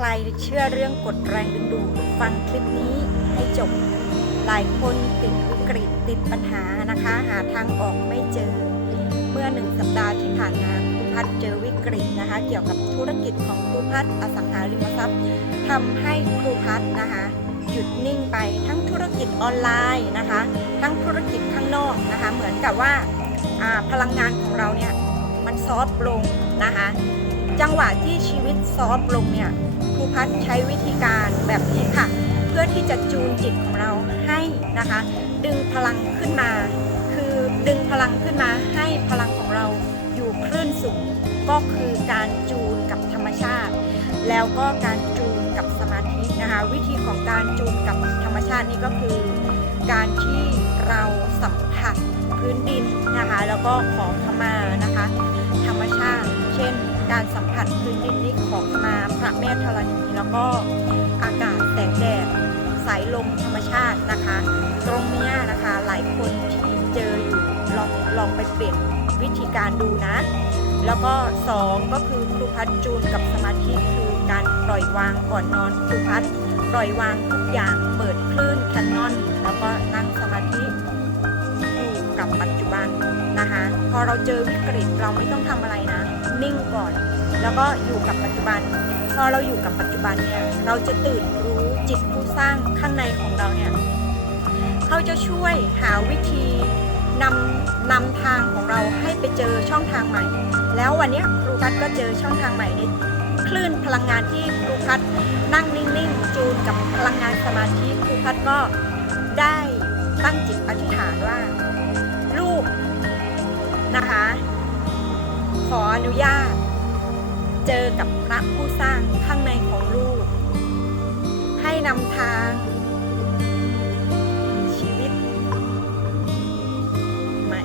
ใครเชื่อเรื่องกฎแรงดึงดูดฟังคลิปนี้ให้จบ หลายคนติดวิกฤตติดปัญหานะคะ หาทางออกไม่เจอ เมื่อหนึ่งสัปดาห์ที่ผ่านมาครูพัฒน์เจอวิกฤตนะคะ เกี่ยวกับธุรกิจของครูพัฒน์อสังหาริมทรัพย์ทำให้ครูพัฒน์นะคะหยุดนิ่งไปทั้งธุรกิจออนไลน์นะคะ ทั้งธุรกิจข้างนอกนะคะ เหมือนกับว่าพลังงานของเราเนี่ยมันซอฟลงนะคะ จังหวะที่ชีวิตซอฟลงเนี่ยครูพัฒน์ใช้วิธีการแบบนี้ค่ะ เพื่อที่จะจูนจิตของเราให้นะคะ ดึงพลังขึ้นมา คือดึงพลังขึ้นมาให้พลังของเราอยู่คลื่นสูงก็คือการจูนกับธรรมชาติ แล้วก็การจูนกับสมาธินะคะวิธีของการจูนกับธรรมชาตินี่ก็คือ การที่เราสัมผัสพื้นดินนะคะ แล้วก็ขอขมานะคะ ธรรมชาติ เช่น การสัม ผัสพื้นดินนี่ขอขมาพระแม่ธรณีแล้วก็อากาศแสงแดดสายลมธรรมชาตินะคะ ตรงนี้นะคะหลายคนที่เจออยู่ลองลองไปเปลี่ยนวิธีการดูนะ แล้วก็สองก็คือครูพัฒจูนกับสมาธิคือการปล่อยวางก่อนนอนครูพัฒปล่อยวางทุกอย่างเปิดคลื่นแคนนอนแล้วก็นั่งสมาธิอยู่กับปัจจุบันนะคะ พอเราเจอวิกฤตเราไม่ต้องทำอะไรนะ นิ่งก่อน แล้วก็อยู่กับปัจจุบัน พอเราอยู่กับปัจจุบันเนี่ยเราจะตื่นรู้จิตผู้สร้างข้างในของเราเนี่ยเขาจะช่วยหาวิธีนำนำทางของเราให้ไปเจอช่องทางใหม่ แล้ววันนี้ครูพัฒน์ก็เจอช่องทางใหม่ในคลื่นพลังงานที่ครูพัฒน์นั่งนิ่งๆจูนกับพลังงานสมาธิครูพัฒน์ก็ได้ตั้งจิตอธิษฐานว่า ลูก เจอกับพระผู้สร้างข้างในของลูก ให้นำทาง ชีวิตใหม่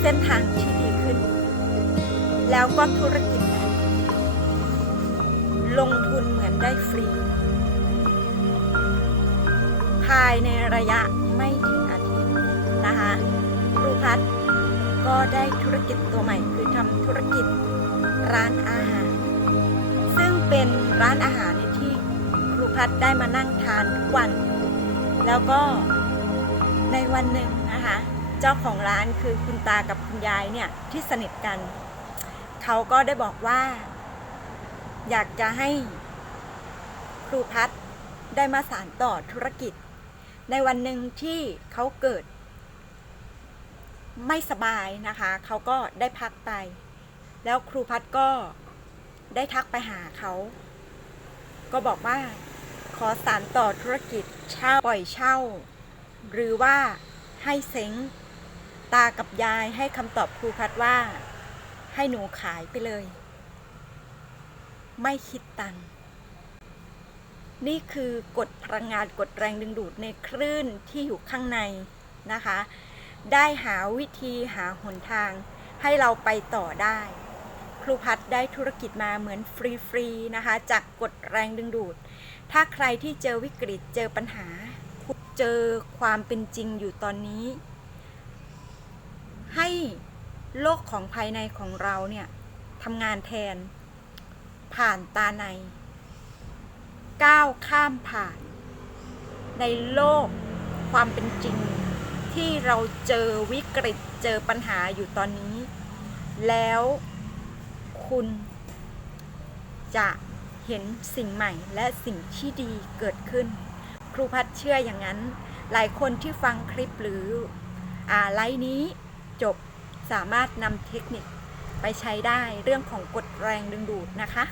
เส้นทางที่ดีขึ้น แล้วก็ธุรกิจนั้นลงทุนเหมือนได้ฟรี ภายในระยะไม่ถึง ก็ได้ธุรกิจตัวใหม่ คือทำธุรกิจร้านอาหาร ซึ่งเป็นร้านอาหารที่ครูพัฒน์ได้มานั่งทานทุกวัน แล้วก็ในวันหนึ่งนะคะเจ้าของร้านคือคุณตากับคุณยายเนี่ยที่สนิทกัน เขาก็ได้บอกว่า อยากจะให้ครูพัฒน์ได้มาสานต่อธุรกิจ ในวันหนึ่งที่เขาเกิด ไม่สบายนะคะ เขาก็ได้พักไป แล้วครูพัฒน์ก็ได้ทักไปหาเขา ก็บอกว่าขอสานต่อธุรกิจเช่าปล่อยเช่า หรือว่าให้เซ้งตากับยายให้คำตอบครูพัฒน์ว่า ให้หนูขายไปเลย ไม่คิดตังค์นี่คือกฎพลังงานกฎแรงดึงดูดในคลื่นที่อยู่ข้างในนะคะ ได้หาวิธีหาหนทาง ให้เราไปต่อได้ ครูพัฒน์ได้ธุรกิจมาเหมือนฟรีๆนะคะ จากกฎแรงดึงดูด ถ้าใครที่เจอวิกฤตเจอปัญหา เจอความเป็นจริงอยู่ตอนนี้ ให้โลกของภายในของเราเนี่ยทำงานแทน ผ่านตาใน ก้าวข้ามผ่าน ในโลกความเป็นจริง ที่เราเจอวิกฤตเจอปัญหาอยู่ตอนนี้ แล้วคุณจะเห็นสิ่งใหม่และสิ่งที่ดีเกิดขึ้น ครูพัฒน์เชื่ออย่างนั้น หลายคนที่ฟังคลิปหรืออ่าไลฟ์นี้จบสามารถนำเทคนิคไปใช้ได้เรื่องของกฎแรงดึงดูดนะคะ